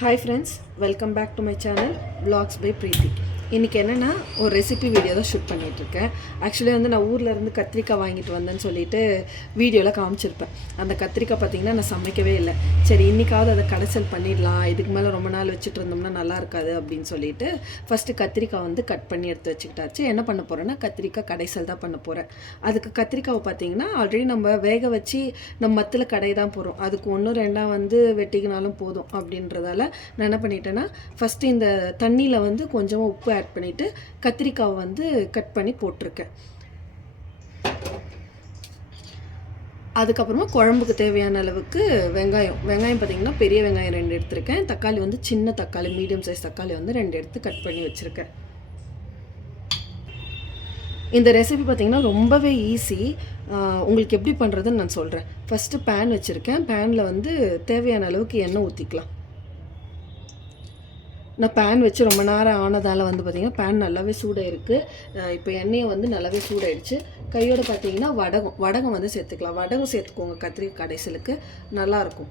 Hi friends, welcome back to my channel Vlogs by Preeti. இன்றைக்கி என்னென்னா ஒரு recipe video தான் ஷூட் பண்ணிகிட்ருக்கேன். ஆக்சுவலி நான் ஊரில் இருந்து கத்திரிக்காய் வாங்கிட்டு வந்தேன்னு சொல்லிட்டு வீடியோவில் காமிச்சிருப்பேன். அந்த கத்திரிக்காய் பார்த்திங்கன்னா நான் சமைக்கவே இல்லை. சரி இன்றைக்காவது அதை கடைசல் பண்ணிடலாம், இதுக்கு மேலே ரொம்ப நாள் வச்சுட்டு இருந்தோம்னா நல்லா இருக்காது அப்படின்னு சொல்லிட்டு ஃபஸ்ட்டு கத்திரிக்காய் கட் பண்ணி எடுத்து வச்சுக்கிட்டாச்சு. என்ன பண்ண போகிறேன்னா கத்திரிக்காய் கடைசல் தான் பண்ண போகிறேன். அதுக்கு கத்திரிக்காவை பார்த்திங்கன்னா ஆல்ரெடி நம்ம வேக வச்சு நம்ம மத்தில் கடை தான் போகிறோம். அதுக்கு 1-2 வெட்டிக்கினாலும் போதும் அப்படின்றதால நான் என்ன பண்ணிட்டேன்னா ஃபஸ்ட்டு இந்த தண்ணியில் கொஞ்சமாக உப்பு ஆட் பண்ணிவிட்டு கத்திரிக்காவை கட் பண்ணி போட்டிருக்கேன். அதுக்கப்புறமா குழம்புக்கு தேவையான அளவுக்கு வெங்காயம் பார்த்திங்கன்னா பெரிய வெங்காயம் 2 எடுத்திருக்கேன். தக்காளி சின்ன தக்காளி, மீடியம் சைஸ் தக்காளி 2 எடுத்து கட் பண்ணி வச்சுருக்கேன். இந்த ரெசிபி பார்த்திங்கன்னா ரொம்பவே ஈஸி. உங்களுக்கு எப்படி பண்ணுறதுன்னு நான் சொல்கிறேன். ஃபஸ்ட்டு பேன் வச்சுருக்கேன். பேனில் தேவையான அளவுக்கு எண்ணெய் ஊற்றிக்கலாம். நான் பேன் வச்சு ரொம்ப நேரம் ஆனதால் பார்த்திங்கன்னா பேன் நல்லாவே சூடாக இருக்குது. இப்போ எண்ணெயை நல்லாவே சூடாயிடுச்சு. கையோடு பார்த்திங்கன்னா வடகம் சேர்த்துக்கலாம். வடகம் சேர்த்துக்கோங்க, கத்திரிக்காய் கடைசலுக்கு நல்லாயிருக்கும்.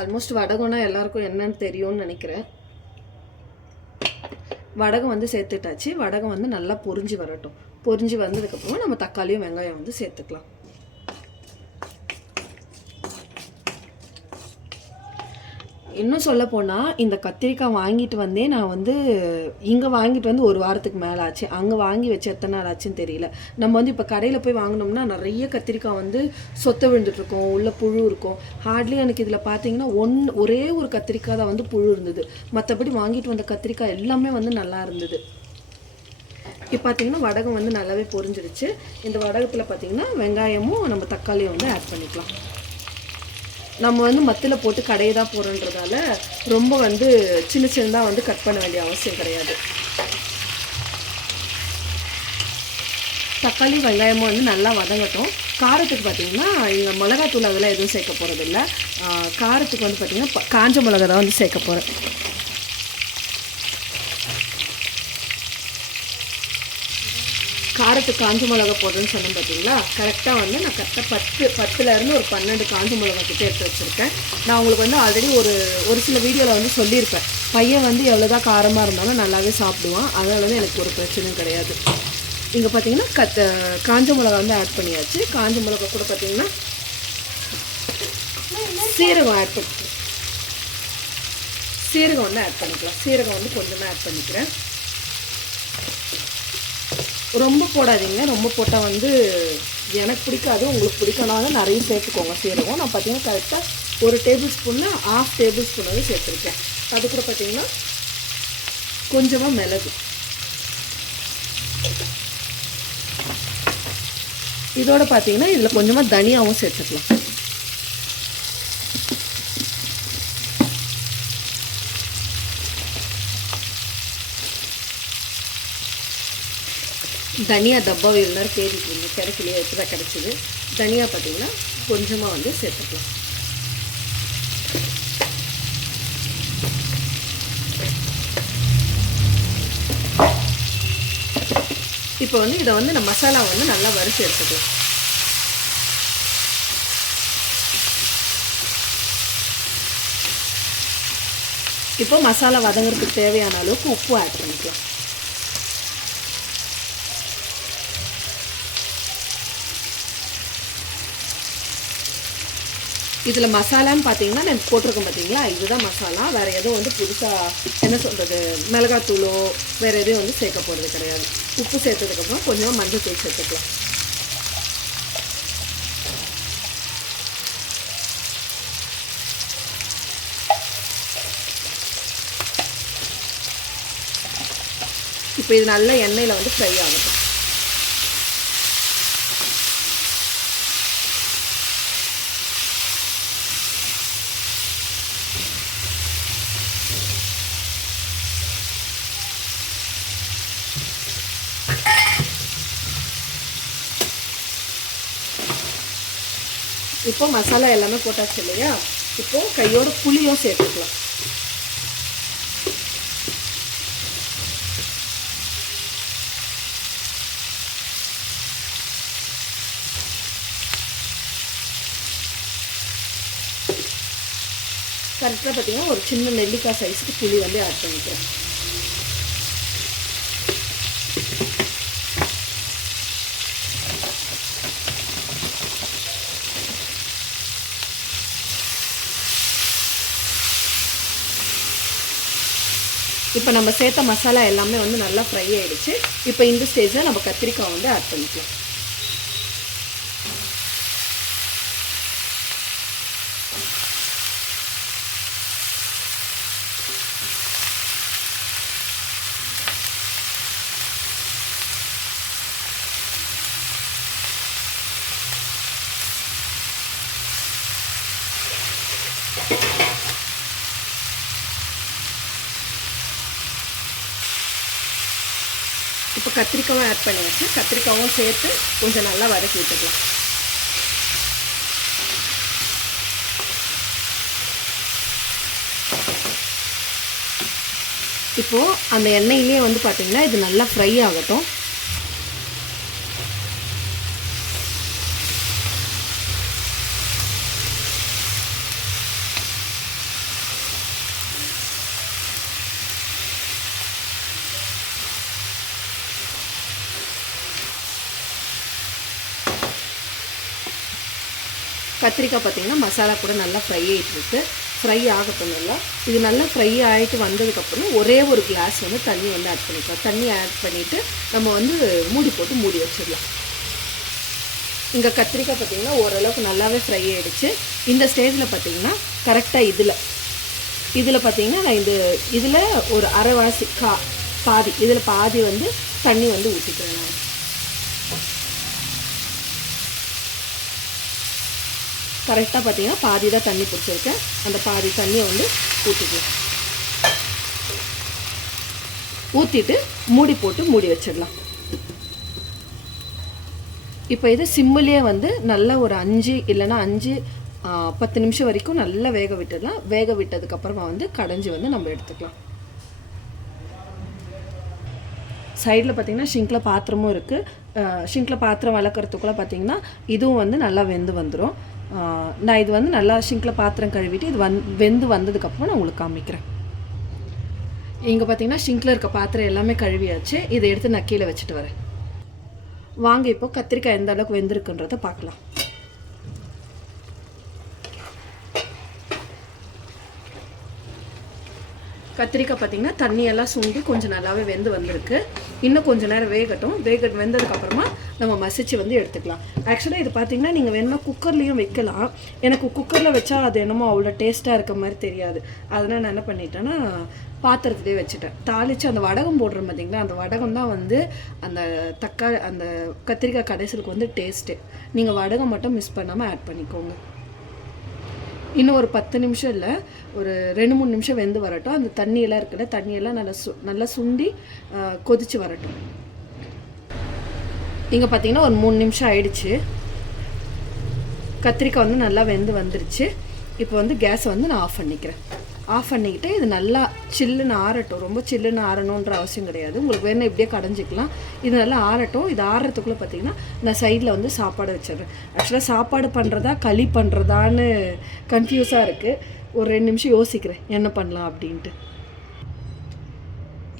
ஆல்மோஸ்ட் வடகம்னா எல்லாருக்கும் என்னன்னு தெரியும்னு நினைக்கிறேன். வடகம் சேர்த்துட்டாச்சு. வடகம் நல்லா பொரிஞ்சு வரட்டும். பொரிஞ்சு வந்ததுக்கப்புறமா நம்ம தக்காளியும் வெங்காயம் சேர்த்துக்கலாம். இன்னும் சொல்ல போனால் இந்த கத்திரிக்காய் வாங்கிட்டு வந்தே நான் இங்கே வாங்கிட்டு ஒரு வாரத்துக்கு மேலே ஆச்சு. அங்கே வாங்கி வச்சு எத்தனை நாள் ஆச்சுன்னு தெரியல. நம்ம இப்போ கடையில் போய் வாங்கினோம்னா நிறைய கத்திரிக்காய் சொத்த விழுந்துட்டுருக்கோம், உள்ள புழு இருக்கும். ஹார்ட்லி எனக்கு இதில் பார்த்தீங்கன்னா ஒரே ஒரு கத்திரிக்காய் தான் புழு இருந்தது. மற்றபடி வாங்கிட்டு வந்த கத்திரிக்காய் எல்லாமே நல்லா இருந்தது. இப்போ பார்த்தீங்கன்னா வடகம் நல்லாவே பொரிஞ்சிருச்சு. இந்த வடகத்தில் பார்த்தீங்கன்னா வெங்காயமும் நம்ம தக்காளியும் ஆட் பண்ணிக்கலாம். நம்ம மத்தில் போட்டு கடையை தான் போகிறோன்றதால ரொம்ப சின்ன சின்னதாக கட் பண்ண வேண்டிய அவசியம் கிடையாது. தக்காளி வெங்காயமும் நல்லா வதங்கட்டும். காரத்துக்கு பார்த்திங்கன்னா இங்கே மிளகாத்தூள் அதெல்லாம் எதுவும் சேர்க்க போகிறதில்ல. காரத்துக்கு பார்த்திங்கன்னா காஞ்ச மிளகா தான் சேர்க்க போகிறேன். காரத்துக்கு காஞ்ச மிளகா போடுறேன்னு சொன்னேன் பார்த்தீங்களா. கரெக்டாக நான் கரெக்டாக 10 ஒரு 12 காஞ்ச மிளகா கிட்டே எடுத்து வச்சுருக்கேன். நான் உங்களுக்கு ஆல்ரெடி ஒரு சில வீடியோவில் சொல்லியிருப்பேன். பையன் எவ்வளோதான் காரமாக இருந்தாலும் நல்லாவே சாப்பிடுவான். அதனால எனக்கு ஒரு பிரச்சனையும் கிடையாது. இங்கே பார்த்தீங்கன்னா காஞ்ச மிளகா ஆட் பண்ணியாச்சு. காஞ்ச மிளகா கூட பார்த்தீங்கன்னா சீரகம் ஆட் பண்ணிக்கலாம். சீரகம் கொஞ்சமாக ஆட் பண்ணிக்கிறேன். ரொம்ப போடாதீங்க. ரொம்ப போட்டால் எனக்கு பிடிக்காது, உங்களுக்கு பிடிக்கனாலும் நிறைய சேர்த்துக்கோங்க சீரகம். நான் பார்த்தீங்கன்னா கரெக்டாக 1 டேபிள் ஸ்பூனில் 1/2 டேபிள் ஸ்பூன் சேர்த்துருக்கேன். அது கூட பார்த்தீங்கன்னா கொஞ்சமாக மிளகு. இதோட பார்த்தீங்கன்னா இதில் கொஞ்சமாக தனியாகவும் சேர்த்துக்கலாம். தனியா டப்பாவை எல்லாரும் தேடிட்டு கிடைக்கலையே, இப்போ தான் கிடச்சிது. தனியாக பார்த்தீங்கன்னா கொஞ்சமாக சேர்த்துக்கலாம். இப்போ இதை நம்ம மசாலா நல்லா வறுத்து எடுத்துக்கலாம். இப்போ மசாலா வதங்கிறதுக்கு தேவையான அளவுக்கு உப்பு ஆட் பண்ணிக்கலாம். இதில் மசாலான்னு பார்த்தீங்கன்னா நான் போட்டிருக்கேன் பார்த்தீங்களா, இதுதான் மசாலா. வேறு எதுவும் புதுசாக என்ன சொல்கிறது, மிளகாத்தூளோ வேறு எதுவும் சேர்க்க போகிறது கிடையாது. உப்பு சேர்த்ததுக்கப்புறம் கொஞ்சமாக மஞ்சள் தூள் சேர்த்துக்கலாம். இப்போ இது நல்ல எண்ணெயில் ஃப்ரை ஆகட்டும். இப்போ மசாலா எல்லாமே போட்டாச்சு இல்லையா. இப்போது கையோட புளியும் சேர்த்துக்கலாம். கரெக்டாக பார்த்திங்கன்னா ஒரு சின்ன நெல்லிக்காய் சைஸுக்கு புளி வந்து ஆட் பண்ணிக்கிறேன். இப்போ நம்ம சேர்த்த மசாலா எல்லாமே வந்து நல்லா ஃப்ரை ஆகிடுச்சு. இப்போ இந்த ஸ்டேஜில் நம்ம கத்திரிக்காய் வந்து ஆட் பண்ணிக்கலாம். இப்போ கத்திரிக்காவும் ஆட் பண்ணியாச்சு. கத்திரிக்காவும் சேர்த்து கொஞ்சம் நல்லா வதக்கி விட்டுக்கலாம். இப்போது அந்த எண்ணெயிலே வந்து பார்த்திங்கன்னா இது நல்லா ஃப்ரை ஆகட்டும். கத்திரிக்காய் பார்த்திங்கன்னா மசாலா கூட நல்லா ஃப்ரை ஆகிட்டுருக்கு. ஃப்ரை ஆகட்டும் நல்லா. இது நல்லா ஃப்ரை ஆகிட்டு வந்ததுக்கப்புறம் ஒரே ஒரு கிளாஸ் வந்து தண்ணி வந்து ஆட் பண்ணிக்கலாம். தண்ணி ஆட் பண்ணிவிட்டு நம்ம வந்து மூடி போட்டு மூடி வச்சிடலாம். இங்கே கத்திரிக்காய் பார்த்திங்கன்னா ஓரளவுக்கு நல்லாவே ஃப்ரை ஆகிடுச்சு. இந்த ஸ்டேஜில் பார்த்திங்கன்னா கரெக்டாக இதில் பார்த்திங்கன்னா நான் இதில் ஒரு அரைவாசி பாதி இதில் பாதி வந்து தண்ணி வந்து ஊற்றிக்கிறேன். நான் கரெக்டாக பார்த்திங்கன்னா பாதி தான் தண்ணி பிடிச்சிருக்கேன். அந்த பாதி தண்ணியை வந்து ஊற்றிக்கலாம். ஊற்றிட்டு மூடி போட்டு மூடி வச்சிடலாம். இப்போ இது சிம்மிலே வந்து நல்லா ஒரு 5 இல்லைன்னா 10 நிமிஷம் வரைக்கும் நல்லா வேக விட்டுடலாம். வேக விட்டதுக்கப்புறமா வந்து கடைஞ்சி வந்து நம்ம எடுத்துக்கலாம். சைடில் பார்த்திங்கன்னா ஷிங்கில் பாத்திரமும் இருக்குது. ஷிங்கில் பாத்திரம் வளர்க்குறதுக்குள்ளே பார்த்திங்கன்னா இதுவும் வந்து நல்லா வெந்து வந்துடும். நான் இது வந்து நல்லா ஷிங்கில் பாத்திரம் கழுவிட்டு இது வெந்து வந்ததுக்கப்புறம் நான் உங்களுக்கு காமிக்கிறேன். இங்கே பார்த்திங்கன்னா ஷிங்கில் இருக்க பாத்திரம் எல்லாமே கழுவியாச்சு. இதை எடுத்து நான் கீழே வச்சுட்டு வரேன். வாங்க இப்போ கத்திரிக்காய் எந்த அளவுக்கு வெந்திருக்குன்றதை பார்க்கலாம். கத்திரிக்காய் பார்த்திங்கன்னா தண்ணியெல்லாம் சுண்டி கொஞ்சம் நல்லாவே வெந்து வந்திருக்கு. இன்னும் கொஞ்சம் நேரம் வேகட்டும். வெந்ததுக்கப்புறமா நம்ம மசிச்சு வந்து எடுத்துக்கலாம். ஆக்சுவலாக இது பார்த்திங்கன்னா நீங்கள் வேணும்னா குக்கர்லேயும் வைக்கலாம். எனக்கு குக்கரில் வச்சா அது என்னமோ அவ்வளோ டேஸ்ட்டாக இருக்க மாதிரி தெரியாது. அதனால் நான் என்ன பண்ணிட்டேன்னா பாத்திரத்துலேயே வச்சுட்டேன். தாளித்து அந்த வடகம் போடுறோம் பார்த்திங்களா, அந்த வடகம் தான் வந்து அந்த கத்திரிக்காய் கடைசலுக்கு வந்து டேஸ்ட்டு. நீங்கள் வடகம் மட்டும் மிஸ் பண்ணாமல் ஆட் பண்ணிக்கோங்க. இன்னும் ஒரு 10 நிமிஷம் இல்லை, ஒரு 2-3 நிமிஷம் வெந்து வரட்டும். அந்த தண்ணியெல்லாம் இருக்குல்ல, தண்ணியெல்லாம் நல்லா சுண்டி கொதித்து வரட்டும். இங்கே பார்த்தீங்கன்னா ஒரு 3 நிமிஷம் ஆயிடுச்சு. கத்திரிக்காய் வந்து நல்லா வெந்து வந்துருச்சு. இப்போ வந்து கேஸை வந்து நான் ஆஃப் பண்ணிக்கிறேன். ஆஃப் பண்ணிக்கிட்டு இது நல்லா சில்லுன்னு ஆறட்டும். ரொம்ப சில்லுன்னு ஆறணுன்ற அவசியம் கிடையாது. உங்களுக்கு வேணும் இப்படியே கடைஞ்சிக்கலாம். இது நல்லா ஆறட்டும். இது ஆறுறதுக்குள்ளே பார்த்தீங்கன்னா நான் சைடில் வந்து சாப்பாடு வச்சிடுறேன். ஆக்சுவலாக சாப்பாடு பண்ணுறதா களி பண்ணுறதான்னு கன்ஃபியூஸாக இருக்குது. ஒரு 2 நிமிஷம் யோசிக்கிறேன் என்ன பண்ணலாம் அப்படின்ட்டு.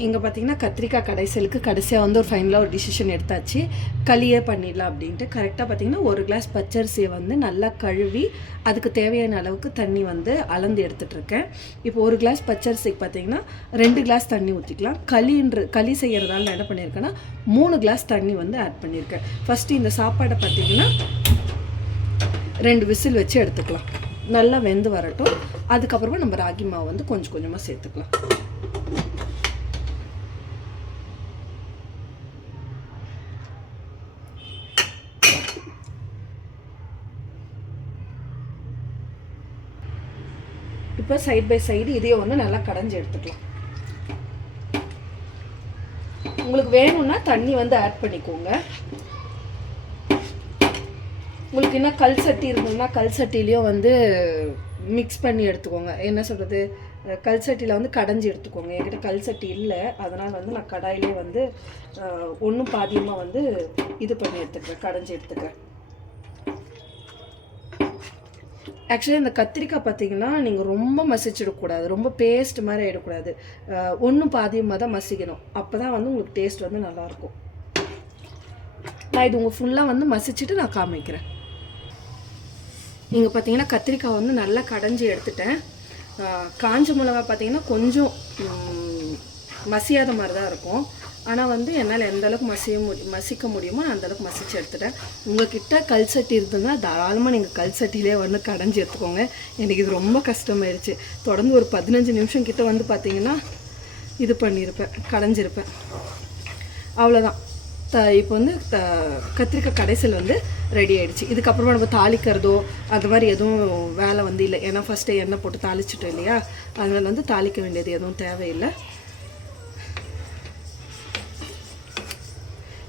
இங்கே பார்த்தீங்கன்னா கத்திரிக்காய் கடைசலுக்கு கடைசியாக வந்து ஒரு ஃபைனலாக ஒரு டிசிஷன் எடுத்தாச்சு. களியே பண்ணிடலாம் அப்படின்ட்டு. கரெக்டாக பார்த்தீங்கன்னா 1 கிளாஸ் பச்சரிசியை வந்து நல்லா கழுவி அதுக்கு தேவையான அளவுக்கு தண்ணி வந்து அளந்து எடுத்துகிட்ருக்கேன். இப்போ 1 கிளாஸ் பச்சரிசிக்கு பார்த்தீங்கன்னா 2 கிளாஸ் தண்ணி ஊற்றிக்கலாம். களி செய்கிறதால நான் என்ன பண்ணியிருக்கேன்னா 3 கிளாஸ் தண்ணி வந்து ஆட் பண்ணியிருக்கேன். ஃபஸ்ட்டு இந்த சாப்பாடை பார்த்தீங்கன்னா 2 விசில் வச்சு எடுத்துக்கலாம். நல்லா வெந்து வரட்டும். அதுக்கப்புறமா நம்ம ராகி மாவு வந்து கொஞ்சம் கொஞ்சமாக சேர்த்துக்கலாம். இப்போ சைட் பை சைடு இதையே வந்து நல்லா கடைஞ்சி எடுத்துக்கலாம். உங்களுக்கு வேணும்னா தண்ணி வந்து ஆட் பண்ணிக்கோங்க. உங்களுக்கு என்ன கல் சட்டி இருந்ததுன்னா கல் சட்டிலையும் வந்து மிக்ஸ் பண்ணி எடுத்துக்கோங்க. என்ன சொல்கிறது, கல் சட்டியில் வந்து கடைஞ்சி எடுத்துக்கோங்க. என்கிட்ட கல் சட்டி இல்லை, அதனால் வந்து நான் கடாயிலே வந்து ஒன்றும் பாதியமாக வந்து இது பண்ணி எடுத்துக்கிறேன், கடைஞ்சி எடுத்துக்கிறேன். ஆக்சுவலி இந்த கத்திரிக்காய் பார்த்தீங்கன்னா நீங்கள் ரொம்ப மசிச்சிடக்கூடாது, ரொம்ப பேஸ்ட் மாதிரி ஆகிடக்கூடாது. ஒன்றும் பாதியமாக தான் மசிக்கணும். அப்போ தான் வந்து உங்களுக்கு டேஸ்ட் வந்து நல்லாயிருக்கும். நான் இது உங்கள் ஃபுல்லாக வந்து மசிச்சுட்டு நான் காமிக்கிறேன். இங்கே பார்த்தீங்கன்னா கத்திரிக்காய் வந்து நல்லா கடைஞ்சி எடுத்துட்டேன். காஞ்ச மிளகா பார்த்தீங்கன்னா கொஞ்சம் மசியாத மாதிரி தான் இருக்கும். ஆனால் வந்து என்னால் எந்த அளவுக்கு மசிக்க முடியுமோ நான் அந்தளவுக்கு மசிச்சு எடுத்துட்டேன். உங்கள்கிட்ட கல் சட்டி இருந்ததுன்னா தாராளமாக நீங்கள் கல் சட்டியிலே வந்து கடைஞ்சி எடுத்துக்கோங்க. எனக்கு இது ரொம்ப கஷ்டமாயிடுச்சு. தொடர்ந்து ஒரு 15 நிமிஷம் கிட்ட வந்து பார்த்திங்கன்னா இது பண்ணியிருப்பேன், கடைஞ்சிருப்பேன். அவ்வளோதான். இப்போ வந்து கத்திரிக்காய் கடைசல் வந்து ரெடி ஆகிடுச்சு. இதுக்கப்புறமா நம்ம தாளிக்கிறதோ அது மாதிரி எதுவும் வேலை வந்து இல்லை. ஏன்னா ஃபஸ்ட்டு எண்ணெய் போட்டு தாளிச்சிட்டோம் இல்லையா, அதனால் வந்து தாளிக்க வேண்டியது எதுவும் தேவையில்லை.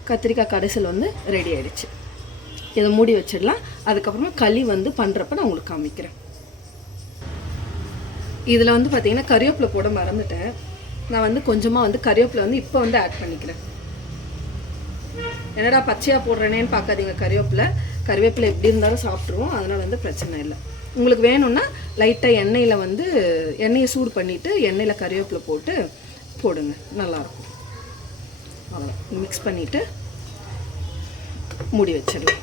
கத்திரிக்காய் கடைசல் வந்து ரெடி ஆகிடுச்சு. இதை மூடி வச்சிடலாம். அதுக்கப்புறமா களி வந்து பண்ணுறப்ப நான் உங்களுக்கு காமிக்கிறேன். இதில் வந்து பார்த்திங்கன்னா கறிவேப்பிலை போட மறந்துட்டேன். நான் வந்து கொஞ்சமாக வந்து கறிவேப்பிலை வந்து இப்போ வந்து ஆட் பண்ணிக்கிறேன். என்னடா பச்சையாக போடுறேனேன்னு பார்க்காதீங்க. கறிவேப்பிலை எப்படி இருந்தாலும் சாப்பிட்ருவோம், அதனால் வந்து பிரச்சனை இல்லை. உங்களுக்கு வேணும்னா லைட்டாக எண்ணெயை சூடு பண்ணிவிட்டு எண்ணெயில் கறிவேப்பிலை போட்டு போடுங்க, நல்லாயிருக்கும். அவ்வளோ மிக்ஸ் பண்ணிவிட்டு மூடி வச்சிடலாம்.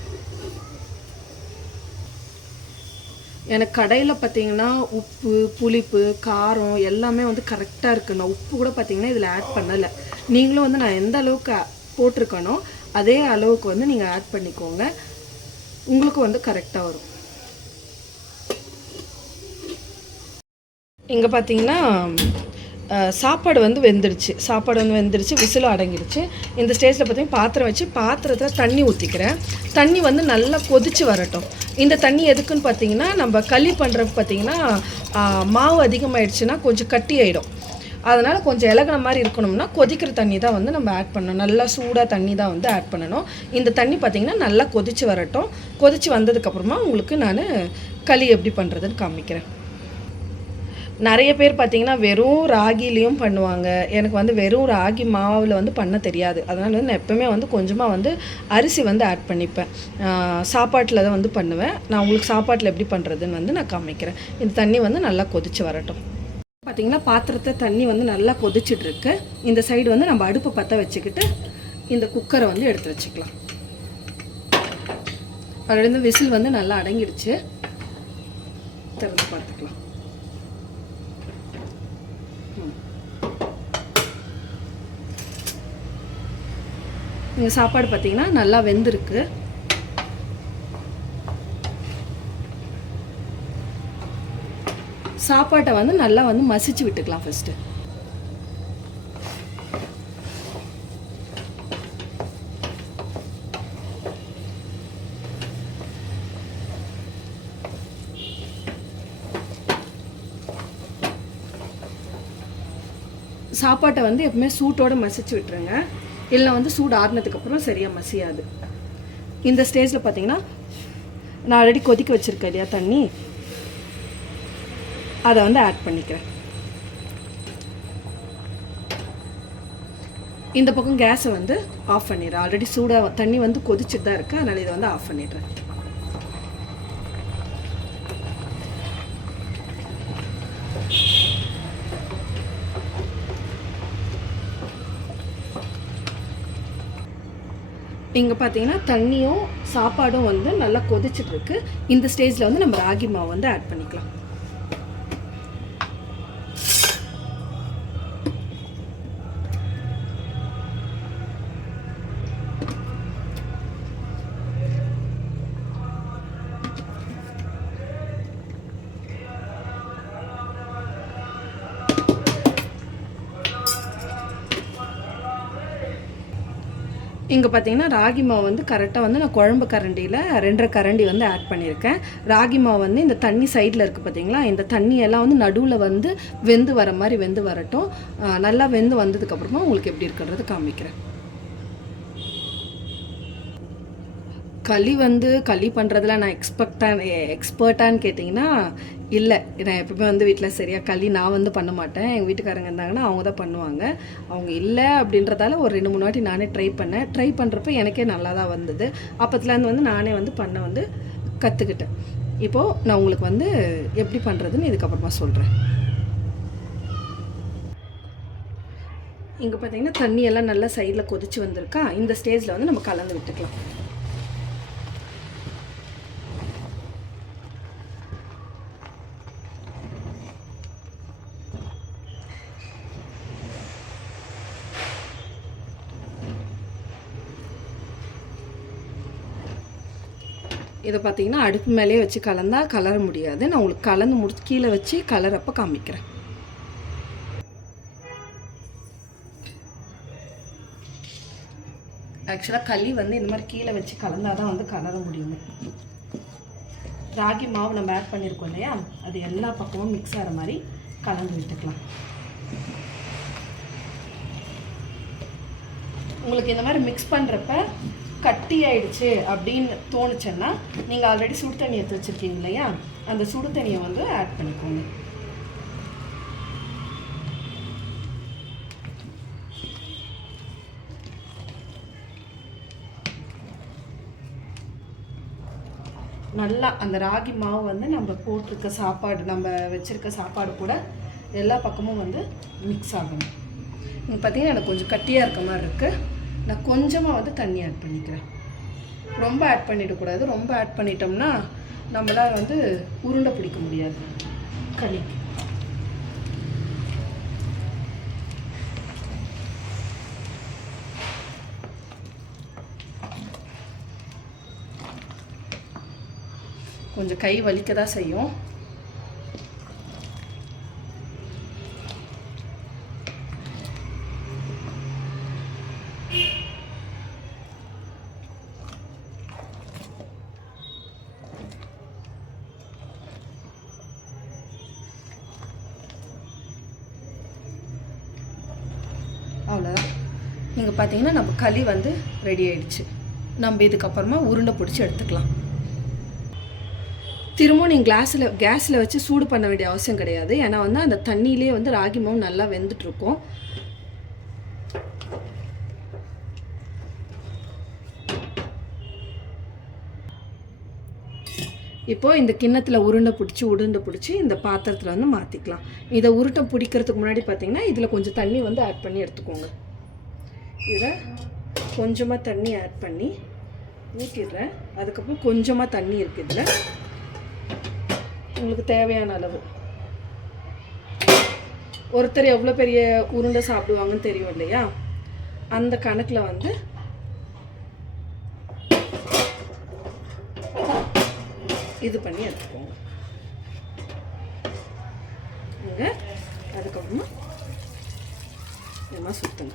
எனக்கு கடையில் பார்த்தீங்கன்னா உப்பு, புளிப்பு, காரம் எல்லாமே வந்து கரெக்டாக இருக்குது. நான் உப்பு கூட பார்த்தீங்கன்னா இதில் ஆட் பண்ணலை. நீங்களும் வந்து நான் எந்த அளவுக்கு போட்டிருக்கனோ அதே அளவுக்கு வந்து நீங்கள் ஆட் பண்ணிக்கோங்க. உங்களுக்கு வந்து கரெக்டாக வரும். இங்கே பார்த்தீங்கன்னா சாப்பாடு வந்து வெந்துடுச்சு, விசிலும் அடங்கிடுச்சு. இந்த ஸ்டேஜில் பார்த்தீங்கன்னா பாத்திரம் வச்சு பாத்திரத்தில் தண்ணி ஊற்றிக்கிறேன். தண்ணி வந்து நல்லா கொதித்து வரட்டும். இந்த தண்ணி எதுக்குன்னு பார்த்தீங்கன்னா நம்ம களி பண்ணுறப்ப பார்த்தீங்கன்னா மாவு அதிகமாகிடுச்சுன்னா கொஞ்சம் கட்டி ஆகிடும். அதனால் கொஞ்சம் இலகுன மாதிரி இருக்கணும்னா கொதிக்கிற தண்ணி தான் வந்து நம்ம ஆட் பண்ணணும். நல்லா சூடாக தண்ணி தான் வந்து ஆட் பண்ணணும். இந்த தண்ணி பார்த்திங்கன்னா நல்லா கொதித்து வரட்டும். கொதித்து வந்ததுக்கப்புறமா உங்களுக்கு நான் களி எப்படி பண்ணுறதுன்னு காமிக்கிறேன். நிறைய பேர் பார்த்திங்கன்னா வெறும் ராகிலையும் பண்ணுவாங்க. எனக்கு வந்து வெறும் ராகி மாவில் வந்து பண்ண தெரியாது. அதனால் வந்து நான் எப்போவுமே வந்து கொஞ்சமாக வந்து அரிசி வந்து ஆட் பண்ணிப்பேன். சாப்பாட்டில் தான் வந்து பண்ணுவேன். நான் உங்களுக்கு சாப்பாட்டில் எப்படி பண்ணுறதுன்னு வந்து நான் காமிக்கிறேன். இந்த தண்ணி வந்து நல்லா கொதித்து வரட்டும். பார்த்திங்கன்னா பாத்திரத்தை தண்ணி வந்து நல்லா கொதிச்சிட்ருக்கு. இந்த சைடு வந்து நம்ம அடுப்பு பற்ற வச்சுக்கிட்டு இந்த குக்கரை வந்து எடுத்து வச்சுக்கலாம். அதுலேருந்து விசில் வந்து நல்லா அடங்கிடுச்சு. திறந்து பார்த்துக்கலாம். இங்கே சாப்பாடு பார்த்திங்கன்னா நல்லா வெந்திருக்கு. சாப்பாட்டை வந்து நல்லா வந்து மசிச்சு விட்டுக்கலாம் ஃபஸ்ட்டு. சாப்பாட்டை வந்து எப்பவுமே சூட்டோடு மசிச்சு விட்டுருங்க. இல்லை வந்து சூடு ஆறுனதுக்கப்புறம் சரியாக மசியாது. இந்த ஸ்டேஜில் பார்த்தீங்கன்னா நான் ஆல்ரெடி கொதிக்க வச்சுருக்கேன் இல்லையா தண்ணி, அதை வந்து ஆட் பண்ணிக்கிறேன். இந்த பக்கம் கேஸை வந்து ஆஃப் பண்ணிடுறேன். ஆல்ரெடி சூடாக தண்ணி வந்து கொதிச்சுட்டு தான் இருக்குது, அதனால் இதை வந்து ஆஃப் பண்ணிடுறேன். இங்கே பார்த்தீங்கன்னா தண்ணியும் சாப்பாடும் வந்து நல்லா கொதிச்சுட்ருக்கு. இந்த ஸ்டேஜில் வந்து நம்ம ராகி மாவு வந்து ஆட் பண்ணிக்கலாம். இங்கே பார்த்தீங்கன்னா ராகி மாவு வந்து கரெக்டாக வந்து நான் குழம்பு கரண்டியில் 2.5 கரண்டி வந்து ஆட் பண்ணியிருக்கேன். ராகி மாவு வந்து இந்த தண்ணி சைடில் இருக்குது பார்த்தீங்களா, இந்த தண்ணியெல்லாம் வந்து நடுவில் வந்து வெந்து வர மாதிரி வெந்து வரட்டும். நல்லா வெந்து வந்ததுக்கப்புறமா உங்களுக்கு எப்படி இருக்கிறது காமிக்கிறேன். களி பண்ணுறதுல நான் எக்ஸ்பர்ட்டான்னு கேட்டிங்கன்னா இல்லை. நான் எப்பவுமே வந்து வீட்டில் சரியாக களி நான் வந்து பண்ண மாட்டேன். எங்கள் வீட்டுக்காரங்க இருந்தாங்கன்னா அவங்க தான் பண்ணுவாங்க. அவங்க இல்லை அப்படின்றதால ஒரு 2-3 வாட்டி நானே ட்ரை பண்ணுறப்ப எனக்கே நல்லா தான் வந்தது. அப்போத்துலேருந்து வந்து நானே வந்து பண்ண வந்து கற்றுக்கிட்டேன். இப்போது நான் உங்களுக்கு வந்து எப்படி பண்ணுறதுன்னு இதுக்கப்புறமா சொல்கிறேன். இங்கே பார்த்தீங்கன்னா தண்ணியெல்லாம் நல்லா சைடில் கொதிச்சு வந்திருக்கா. இந்த ஸ்டேஜில் வந்து நம்ம கலந்து விட்டுக்கலாம். இதை பார்த்தீங்கன்னா அடுப்பு மேலேயே வச்சு கலந்தால் கலர முடியாது. நான் உங்களுக்கு கலந்து முடிச்சு கீழே வச்சு கலரப்போ காமிக்கிறேன். ஆக்சுவலாக களி வந்து இந்த மாதிரி கீழே வச்சு கலந்தால் தான் வந்து கலர முடியும். ராகி மாவு நம்ம ஆட் பண்ணியிருக்கோம் இல்லையா, அது எல்லா பக்கமும் மிக்ஸ் ஆகிற மாதிரி கலந்து விட்டுக்கலாம். உங்களுக்கு இந்த மாதிரி மிக்ஸ் பண்ணுறப்ப கட்டி ஆயிடுச்சு அப்படின்னு தோணுச்சுன்னா நீங்கள் ஆல்ரெடி சுடு தண்ணி எடுத்து வச்சுருக்கீங்க இல்லையா, அந்த சுடு தண்ணியை வந்து ஆட் பண்ணிக்கோங்க. நல்லா அந்த ராகி மாவு வந்து நம்ம போட்டிருக்க சாப்பாடு, நம்ம வச்சுருக்க சாப்பாடு கூட எல்லா பக்கமும் வந்து மிக்ஸ் ஆகணும். இங்கே பார்த்தீங்கன்னா எனக்கு கொஞ்சம் கட்டியாக இருக்க மாதிரி இருக்குது. நான் கொஞ்சமாக வந்து தண்ணி ஆட் பண்ணிக்கிறேன். ரொம்ப ஆட் பண்ணிடக்கூடாது. ரொம்ப ஆட் பண்ணிட்டோம்னா நம்மளால் வந்து உருண்டை பிடிக்க முடியாது களி. கொஞ்சம் கை வலிக்க தான் செய்யும். அவ்வளோதான். நீங்கள் பார்த்தீங்கன்னா நம்ம களி வந்து ரெடி ஆயிடுச்சு. நம்ம இதுக்கப்புறமா உருண்டை பிடிச்சி எடுத்துக்கலாம். திரும்பவும் நீங்கள் கேஸில் வச்சு சூடு பண்ண வேண்டிய அவசியம் கிடையாது. ஏன்னா வந்து அந்த தண்ணியிலே வந்து ராகி மாவு நல்லா வெந்துட்டுருக்கும். இப்போது இந்த கிண்ணத்தில் உருண்டை பிடிச்சி இந்த பாத்திரத்தில் வந்து மாற்றிக்கலாம். இதை உருட்டை பிடிக்கிறதுக்கு முன்னாடி பார்த்தீங்கன்னா இதில் கொஞ்சம் தண்ணி வந்து ஆட் பண்ணி எடுத்துக்கோங்க. இதில் கொஞ்சமாக தண்ணி ஆட் பண்ணி ஊற்றிடுறேன். அதுக்கப்புறம் கொஞ்சமாக தண்ணி இருக்குது இதில், உங்களுக்கு தேவையான அளவு. ஒருத்தர் எவ்வளோ பெரிய உருண்டை சாப்பிடுவாங்கன்னு தெரியும் இல்லையா, அந்த கணக்கில் வந்து இது பண்ணி எடுத்துக்கோங்க. நீங்கள் அதுக்கப்புறமா இதெல்லாம் சுற்றுங்க.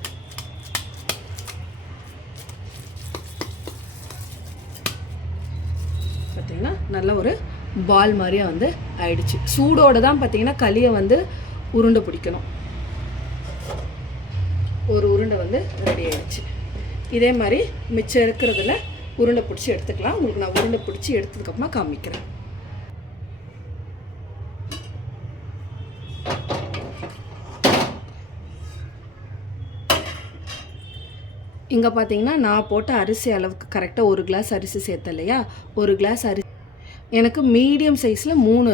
பார்த்தீங்கன்னா நல்ல ஒரு பால் மாதிரியாக வந்து ஆயிடுச்சு. சூடோடு தான் பார்த்தீங்கன்னா களியை வந்து உருண்டை பிடிக்கணும். ஒரு உருண்டை வந்து ரெடி ஆயிடுச்சு. இதே மாதிரி மிச்சம் இருக்கிறதுல உருண்டை பிடிச்சி எடுத்துக்கலாம். உங்களுக்கு நான் உருண்டை பிடிச்சி எடுத்ததுக்கப்புறமா காமிக்கிறேன். இங்கே பார்த்தீங்கன்னா நான் போட்ட அரிசி அளவுக்கு கரெக்டாக 1 கிளாஸ் அரிசி சேர்த்தேன் இல்லையா, 1 கிளாஸ் அரிசி எனக்கு மீடியம் சைஸில் 3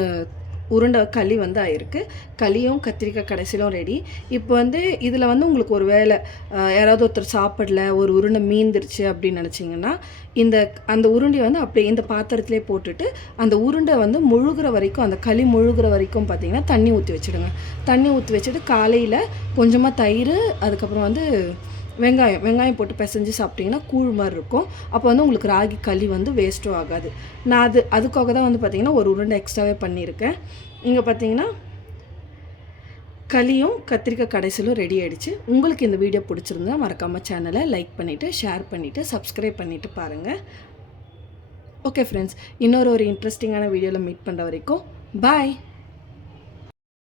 உருண்டை களி வந்து ஆயிருக்கு. களியும் கத்திரிக்காய் கடைசியிலும் ரெடி. இப்போ வந்து இதில் வந்து உங்களுக்கு ஒரு வேளை யாராவது ஒருத்தர் சாப்பிடல, ஒரு உருண்டை மீந்துருச்சு அப்படின்னு நினச்சிங்கன்னா அந்த உருண்டையை வந்து அப்படியே இந்த பாத்திரத்திலே போட்டுட்டு அந்த உருண்டை வந்து முழுகிற வரைக்கும், அந்த களி முழுகிற வரைக்கும் பார்த்தீங்கன்னா தண்ணி ஊற்றி வச்சுடுங்க. தண்ணி ஊற்றி வச்சுட்டு காலையில் கொஞ்சமாக தயிர், அதுக்கப்புறம் வந்து வெங்காயம் போட்டு பிசைஞ்சு சாப்பிட்டிங்கன்னா கூழ் மாதிரி இருக்கும். அப்போ வந்து உங்களுக்கு ராகி களி வந்து வேஸ்ட்டும் ஆகாது. நான் அதுக்காக தான் வந்து பார்த்திங்கன்னா ஒரு உருண்டை எக்ஸ்ட்ராவே பண்ணியிருக்கேன். இங்கே பார்த்தீங்கன்னா களியும் கத்திரிக்காய் கடைசியிலும் ரெடி ஆகிடுச்சு. உங்களுக்கு இந்த வீடியோ பிடிச்சிருந்தா மறக்காமல் சேனலை லைக் பண்ணிவிட்டு ஷேர் பண்ணிவிட்டு சப்ஸ்கிரைப் பண்ணிவிட்டு பாருங்கள். ஓகே ஃப்ரெண்ட்ஸ், இன்னொரு இன்ட்ரெஸ்டிங்கான வீடியோவில் மீட் பண்ணுற வரைக்கும் பாய்.